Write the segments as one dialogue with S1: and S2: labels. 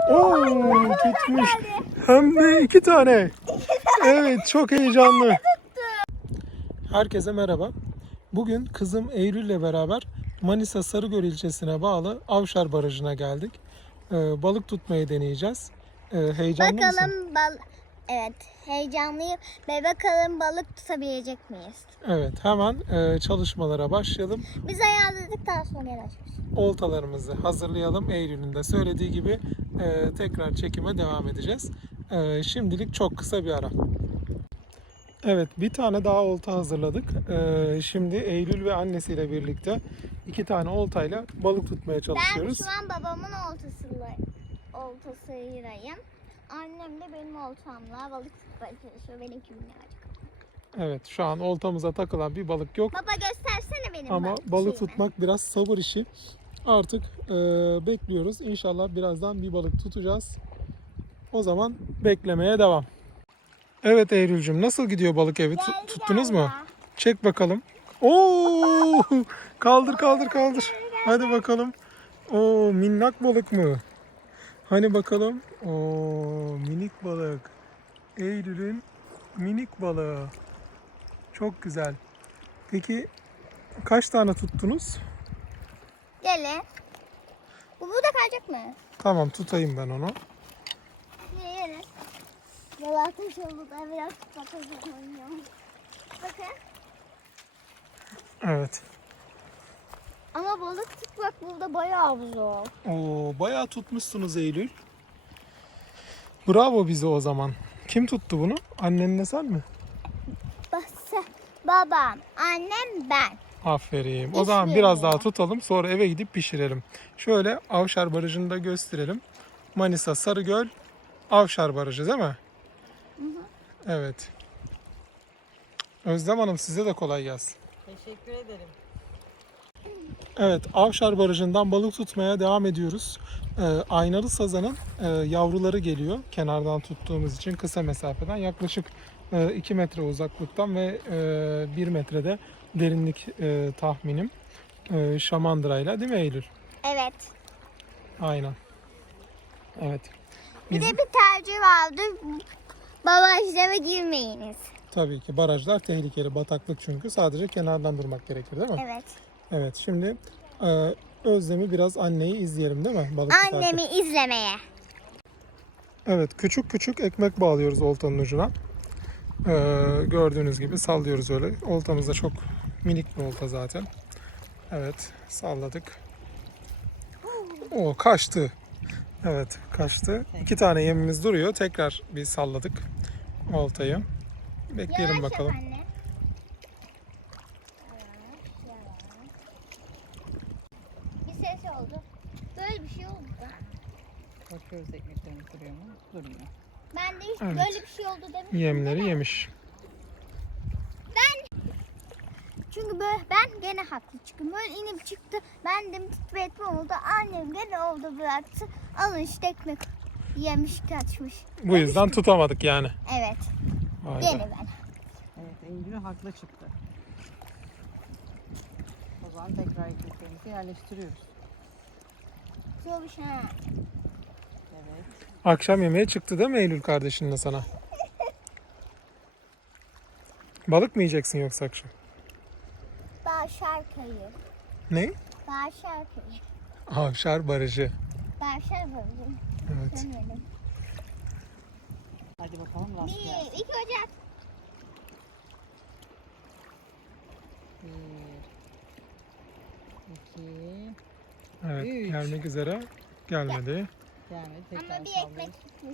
S1: Oo, tutmuş. Hem de 2 tane. Evet, çok heyecanlı. Herkese merhaba. Bugün kızım Eylül ile beraber Manisa Sarıgöl ilçesine bağlı Avşar Barajı'na geldik. Balık tutmayı deneyeceğiz. Heyecanlı mısın?
S2: Bakalım evet, heyecanlıyım ve bakalım balık tutabilecek miyiz?
S1: Evet, hemen çalışmalara başlayalım.
S2: Biz ayarladıktan sonra açmış.
S1: Oltalarımızı hazırlayalım. Eylül'ün de söylediği gibi tekrar çekime devam edeceğiz. Şimdilik çok kısa bir ara. Evet, bir tane daha olta hazırladık. Şimdi Eylül ve annesiyle birlikte 2 tane oltayla balık tutmaya çalışıyoruz.
S2: Ben şu an babamın oltasıylayım. Annem de benim oltamla balık tutmaya çalışıyor. Benimki minnacık.
S1: Evet, şu an oltamıza takılan bir balık yok.
S2: Baba göstersene benim
S1: Ama balık
S2: şeyimi.
S1: tutmak biraz sabır işi. Artık bekliyoruz. İnşallah birazdan bir balık tutacağız. O zaman beklemeye devam. Evet Eylül'cüm, nasıl gidiyor balık evi? Tuttunuz mu? Çek bakalım. Oo! Kaldır kaldır kaldır. Hadi bakalım. Oo, minnak balık mı? Hani bakalım. Oo, minik balık. Eylül'ün minik balığı. Çok güzel. Peki kaç tane tuttunuz?
S2: Gelin. Bu burada kalacak mı?
S1: Tamam, tutayım ben onu.
S2: Yeriz. Yalatmış oldu da biraz tutmak. Bakın.
S1: Evet.
S2: Ama balık tutmak burada bayağı zor.
S1: Oo, bayağı tutmuşsunuz Eylül. Bravo bize o zaman. Kim tuttu bunu? Annenle sen mi?
S2: Babam, annem, ben.
S1: Aferin. O zaman biraz daha tutalım, sonra eve gidip pişirelim. Şöyle Avşar Barajı'nı da gösterelim. Manisa Sarıgöl Avşar Barajı değil mi?
S2: Hı hı.
S1: Evet. Özlem Hanım, size de kolay gelsin.
S3: Teşekkür ederim.
S1: Evet, Avşar Barajı'ndan balık tutmaya devam ediyoruz. Aynalı sazanın yavruları geliyor. Kenardan tuttuğumuz için kısa mesafeden yaklaşık 2 metre uzaklıktan ve 1 metrede derinlik tahminim. Şamandırayla değil mi Eylül?
S2: Evet.
S1: Aynen. Evet.
S2: Bir de bir tercih vardı. Barajlara girmeyiniz.
S1: Tabii ki barajlar tehlikeli, bataklık çünkü. Sadece kenardan durmak gerekir değil mi?
S2: Evet.
S1: Evet, şimdi Özlem'i biraz anneyi izleyelim değil mi? Balık tutarken.
S2: Annemi izlemeye.
S1: Evet, küçük küçük ekmek bağlıyoruz oltanın ucuna. Gördüğünüz gibi sallıyoruz öyle. Oltamız da çok minik bir olta zaten. Evet, salladık. O kaçtı. Evet, kaçtı. 2 tane yemimiz duruyor. Tekrar bir salladık oltayı. Bekleyelim
S2: Yavaş
S1: bakalım.
S2: yap anne. Yavaş. Bir ses oldu. Böyle bir şey oldu.
S3: Bakıyoruz ekmeklerimiz duruyor mu? Durmuyor.
S2: Ben de hiç
S1: Evet.
S2: böyle bir şey oldu demiştim.
S1: Yemleri yemiş.
S2: Çünkü böyle ben gene haklı çıktım. Böyle inip çıktı. Ben de titretme oldu. Annem gene oldu bıraktı. Alın işte ekmek yemiş kaçmış.
S1: Bu yüzden tutamadık yani.
S2: Evet.
S1: Vay be.
S2: Gene ben.
S3: Evet, Eylül haklı çıktı. O zaman tekrar ekmeklerimizi yerleştiriyoruz.
S2: Zor bir şey.
S3: Evet.
S1: Akşam yemeğe çıktı değil mi Eylül kardeşinle sana? Balık mı yiyeceksin yoksa akşam?
S2: Başar kayı.
S1: Ne?
S2: Başar kayı.
S1: Avşar Barajı.
S2: Başar kayı.
S1: Evet.
S2: Demeyelim.
S3: Hadi bakalım rast
S2: 1,
S3: gelsin.
S2: 2 Ocak.
S3: 1, 2,
S1: Evet,
S3: Üç.
S1: gelmek üzere. Gelmedi.
S3: gelmedi. Tekrar
S2: Ama bir
S3: sallıyoruz.
S2: ekmek tutmuş.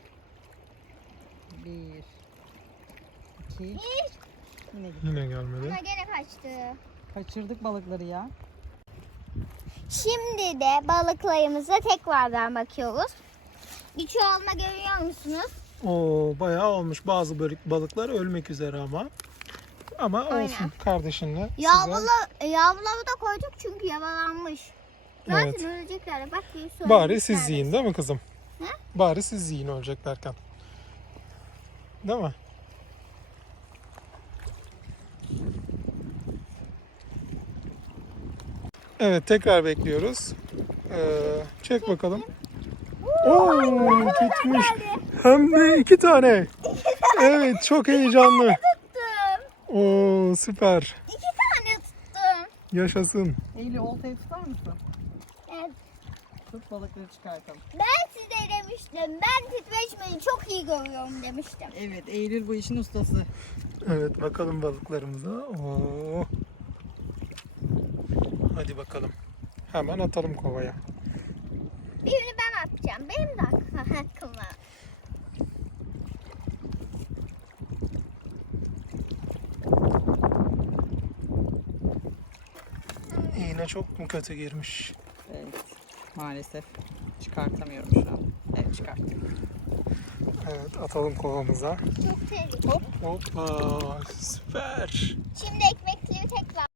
S3: 1, 2, yine gitti.
S1: Yine gelmedi.
S2: Ama gene kaçtı.
S3: Kaçırdık balıkları ya.
S2: Şimdi de balıklarımıza tekrardan bakıyoruz. Bir çoğalma görüyor musunuz?
S1: Oo, bayağı olmuş. Bazı balıklar ölmek üzere ama. Ama
S2: Aynen.
S1: olsun kardeşinle. Size...
S2: Yavruları da koyduk çünkü yavalanmış. Zaten
S1: Evet.
S2: ölecekler. Bak bir söylemiş
S1: Bari siz
S2: neredeyse.
S1: yiyin değil mi kızım?
S2: He?
S1: Bari siz yiyin öleceklerken. Değil mi? Evet, tekrar bekliyoruz. Çek bakalım. Oo, tutmuş. Hem de 2 tane. Evet, çok heyecanlı.
S2: Tuttum.
S1: Oo, süper.
S2: 2 tane tuttum.
S1: Yaşasın.
S3: Eylül oltayı tutar mısın?
S2: Evet.
S3: Tut balıkları çıkartalım.
S2: Ben size demiştim. Ben titreşmeyi çok iyi görüyorum demiştim.
S3: Evet, Eylül bu işin ustası.
S1: Evet, bakalım balıklarımıza. Oo. Hadi bakalım. Hemen atalım kovaya.
S2: Birini ben atacağım. Benim de hakkım var.
S1: İğne çok mu kötü girmiş?
S3: Evet, maalesef çıkartamıyorum şu an. Evet, çıkarttım.
S1: Evet, atalım kovamıza.
S2: Çok tehlikeli.
S3: Hop.
S1: Hoppa, süper.
S2: Şimdi ekmekleri tekrar